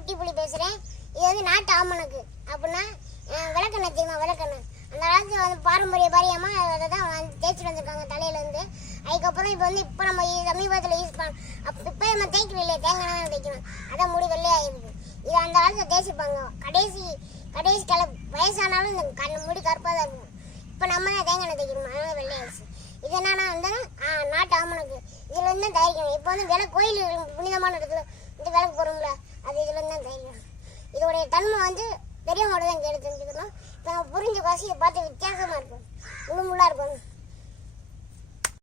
குட்டி புலி பேசுகிறேன். இது வந்து நாட்டு ஆமணக்கு அப்படின்னா விளக்கெண்ணெய் தெரியுமா? விளக்கெண்ணெய் அந்த காலத்தில் வந்து பாரம்பரியமாக அதை தான் வந்து தேய்ச்சிட்டு வந்திருக்காங்க தலையிலேருந்து. அதுக்கப்புறம் இப்போ நம்ம சமீபத்தில் யூஸ் இப்போ நம்ம தேய்க்கணும் இல்லையா, தேங்காய் தேய்க்கணும், அதான் முடி வெள்ளையாகிருக்கு. இது அந்த காலத்தில் தேய்ச்சிப்பாங்க. கடைசி வயசானாலும் இந்த முடி கருப்பாக தான் இருக்கும். இப்போ நம்ம தான் தேங்காய் தேய்க்கணும், அதனால வெள்ளையாகிடுச்சு. இது என்னன்னா வந்து நாட்டு ஆமணக்கு இதில் இருந்து தான் தயாரிக்கணும். இப்போ வந்து கோயில் புனிதமான இடத்துல இந்த விளக்கு போகிறோம்ல, அது இதில் இருந்து தான் தயாரிக்கணும். இதோடைய தன்மை வந்து பெரியவங்களோட தான் கேட்டு தெரிஞ்சுக்கணும். இப்போ நம்ம புரிஞ்ச காசு இதை பார்த்து வித்தியாசமாக இருக்கும், முள்ளாக இருக்கும்.